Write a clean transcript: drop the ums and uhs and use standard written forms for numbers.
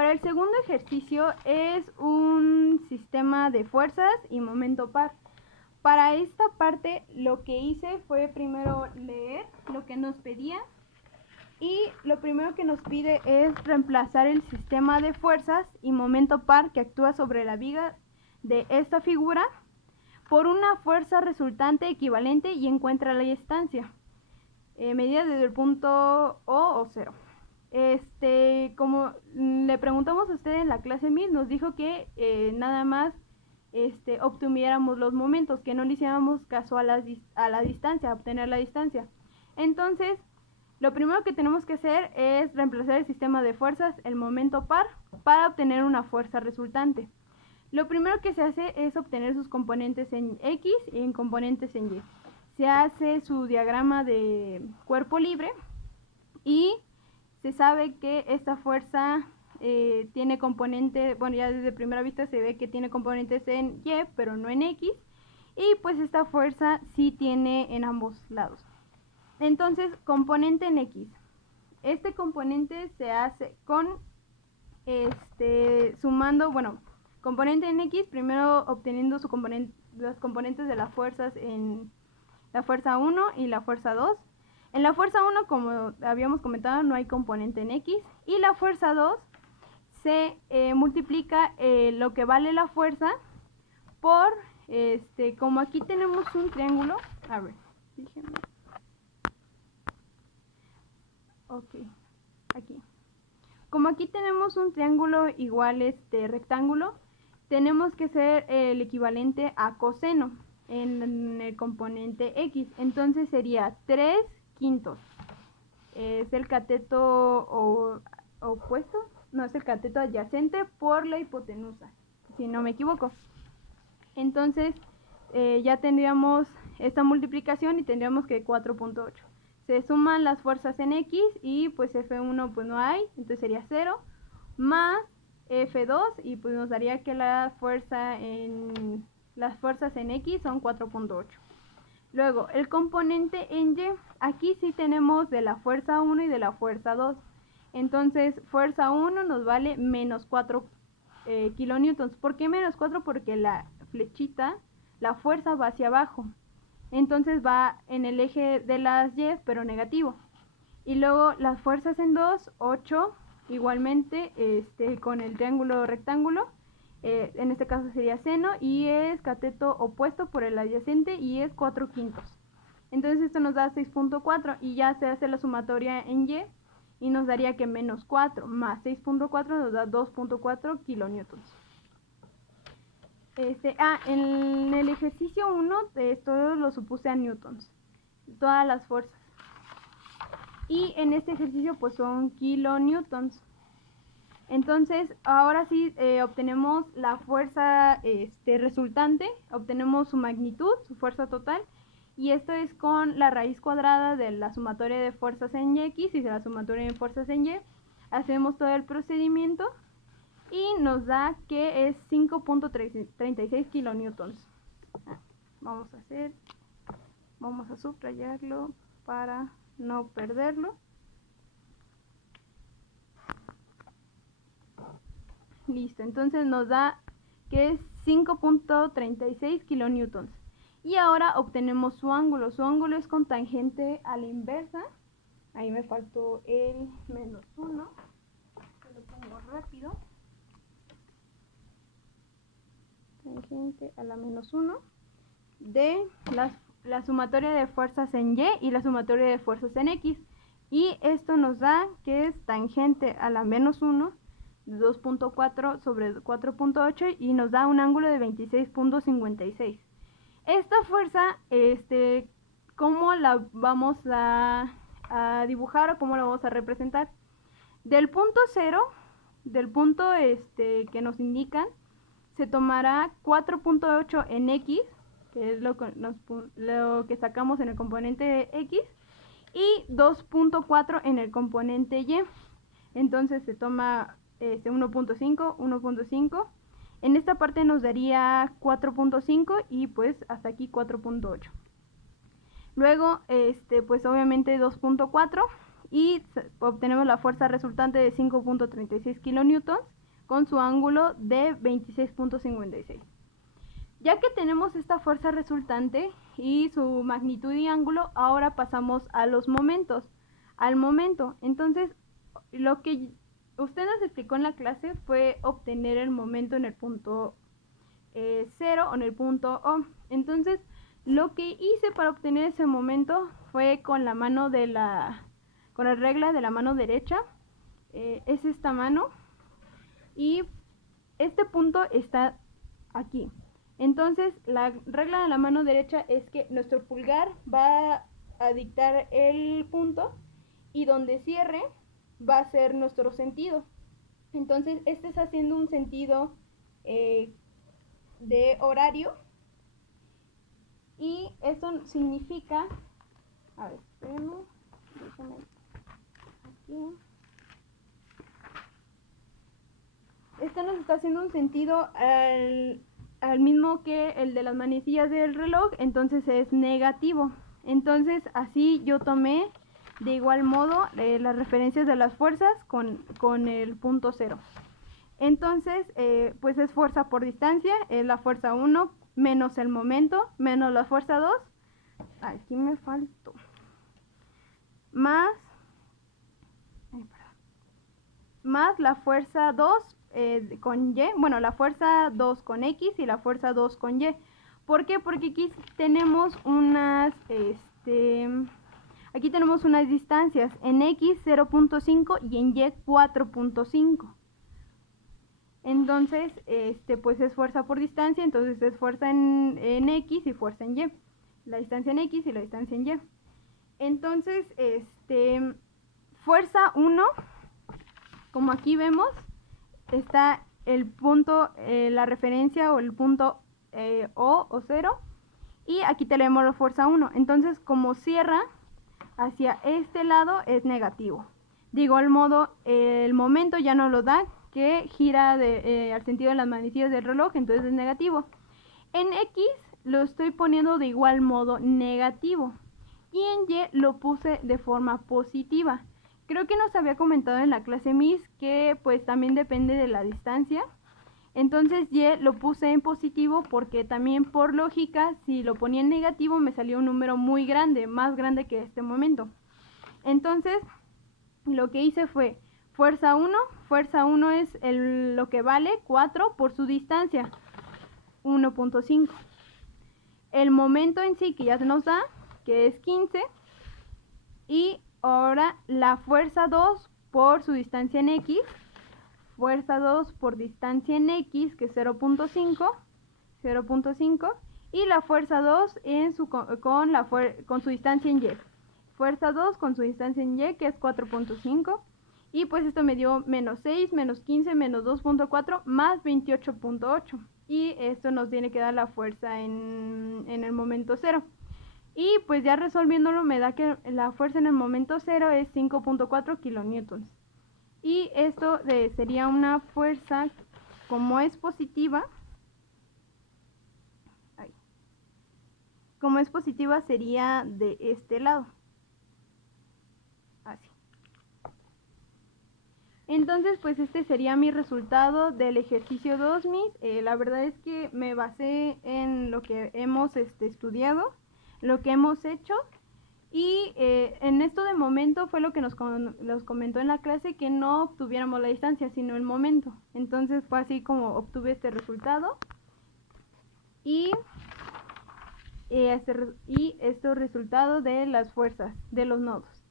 Para el segundo ejercicio es un sistema de fuerzas y momento par. Para esta parte lo que hice fue primero leer lo que nos pedía y lo primero que nos pide es reemplazar el sistema de fuerzas y momento par que actúa sobre la viga de esta figura por una fuerza resultante equivalente y encuentra la distancia. Medida desde el punto O 0. Como le preguntamos a usted en la clase 1000, nos dijo que nada más obtuviéramos los momentos, que no le hiciéramos caso a la distancia, a obtener la distancia. Entonces, lo primero que tenemos que hacer es reemplazar el sistema de fuerzas, el momento par, para obtener una fuerza resultante. Lo primero que se hace es obtener sus componentes en X y en componentes en Y. Se hace su diagrama de cuerpo libre y se sabe que esta fuerza tiene componentes, bueno, ya desde primera vista se ve que tiene componentes en Y, pero no en X, y pues esta fuerza sí tiene en ambos lados. Entonces, componente en X. Este componente se hace con, sumando, bueno, componente en X, primero obteniendo los componentes de las fuerzas en la fuerza 1 y la fuerza 2. En la fuerza 1, como habíamos comentado, no hay componente en X, y la fuerza 2 se multiplica lo que vale la fuerza por, como aquí tenemos un triángulo, a ver, fíjense. Ok, aquí. Como aquí tenemos un triángulo igual rectángulo, tenemos que hacer el equivalente a coseno en el componente X. Entonces sería 3 quintos. Es el cateto opuesto, no, es el cateto adyacente por la hipotenusa, si no me equivoco. Entonces ya tendríamos esta multiplicación y tendríamos que 4.8. Se suman las fuerzas en X y pues F1 pues no hay, entonces sería 0, más F2 y pues nos daría que las fuerzas en X son 4.8. Luego, el componente en Y, aquí sí tenemos de la fuerza 1 y de la fuerza 2. Entonces, fuerza 1 nos vale menos 4 kilonewtons. ¿Por qué menos 4? Porque la flechita, la fuerza va hacia abajo. Entonces va en el eje de las Y, pero negativo. Y luego las fuerzas en 2, 8, igualmente con el triángulo rectángulo. En este caso sería seno y es cateto opuesto por el adyacente y es 4 quintos. Entonces esto nos da 6.4 y ya se hace la sumatoria en y nos daría que menos 4 más 6.4 nos da 2.4 kilonewtons. En el ejercicio 1 todo lo supuse a newtons, todas las fuerzas. Y en este ejercicio pues son kilonewtons. Entonces, ahora sí obtenemos la fuerza resultante, obtenemos su magnitud, su fuerza total, y esto es con la raíz cuadrada de la sumatoria de fuerzas en X y de la sumatoria de fuerzas en Y. Hacemos todo el procedimiento y nos da que es 5.36 kilonewtons. Vamos a subrayarlo para no perderlo. Listo, entonces nos da que es 5.36 kilonewtons. Y ahora obtenemos su ángulo. Su ángulo es con tangente a la inversa. Ahí me faltó el menos 1. Lo pongo rápido. Tangente a la menos 1 de la sumatoria de fuerzas en Y y la sumatoria de fuerzas en X. Y esto nos da que es tangente a la menos 1 de 2.4 sobre 4.8 y nos da un ángulo de 26.56. Esta fuerza, ¿cómo la vamos a dibujar o cómo la vamos a representar? Del punto 0, del punto que nos indican, se tomará 4.8 en X, que es lo que sacamos en el componente X, y 2.4 en el componente Y. Entonces se toma 1.5, 1.5. En esta parte nos daría 4.5 y pues hasta aquí 4.8. Luego, pues obviamente 2.4 y obtenemos la fuerza resultante de 5.36 kilonewtons con su ángulo de 26.56. Ya que tenemos esta fuerza resultante y su magnitud y ángulo, ahora pasamos a los momentos, al momento. Entonces, lo que usted nos explicó en la clase fue obtener el momento en el punto 0 o en el punto O. Entonces, lo que hice para obtener ese momento fue con la regla de la mano derecha. Es esta mano y este punto está aquí. Entonces, la regla de la mano derecha es que nuestro pulgar va a dictar el punto y donde cierre va a ser nuestro sentido. Entonces, este está haciendo un sentido de horario y esto significa, a ver, espérenme, déjenme aquí. Esto nos está haciendo un sentido al mismo que el de las manecillas del reloj, entonces es negativo. Entonces así yo tomé de igual modo las referencias de las fuerzas con el punto 0. Entonces pues es fuerza por distancia, es la fuerza 1 menos el momento menos la fuerza 2, aquí me faltó, más la fuerza 2 con Y, bueno, la fuerza 2 con X y la fuerza 2 con Y. ¿Por qué? Porque aquí tenemos aquí tenemos unas distancias, en X 0.5 y en Y 4.5. Entonces, pues es fuerza por distancia, entonces es fuerza en X y fuerza en Y. La distancia en X y la distancia en Y. Entonces, fuerza 1, como aquí vemos, está el punto, la referencia o el punto o 0, y aquí tenemos la fuerza 1. Entonces, como cierra hacia este lado es negativo. De igual modo, el momento ya no lo da, que gira al sentido de las manecillas del reloj, entonces es negativo. En X lo estoy poniendo de igual modo negativo y en Y lo puse de forma positiva. Creo que nos había comentado en la clase Miss que pues también depende de la distancia. Entonces Y lo puse en positivo porque también por lógica, si lo ponía en negativo me salió un número muy grande, más grande que este momento. Entonces lo que hice fue fuerza 1 es lo que vale 4 por su distancia, 1.5. El momento en sí que ya se nos da, que es 15, y ahora la fuerza 2 por su distancia en X, fuerza 2 por distancia en X, que es 0.5, y la fuerza 2 con su distancia en Y. Fuerza 2 con su distancia en Y, que es 4.5, y pues esto me dio menos 6, menos 15, menos 2.4, más 28.8, y esto nos tiene que dar la fuerza en el momento 0. Y pues ya resolviéndolo me da que la fuerza en el momento 0 es 5.4 kilonewtons. Y esto sería una fuerza, como es positiva, sería de este lado. Así. Entonces pues este sería mi resultado del ejercicio 2, Miss. La verdad es que me basé en lo que hemos estudiado, lo que hemos hecho. Y en esto de momento fue lo que nos comentó en la clase, que no obtuviéramos la distancia, sino el momento. Entonces fue así como obtuve este resultado. Y estos resultados de las fuerzas de los nodos.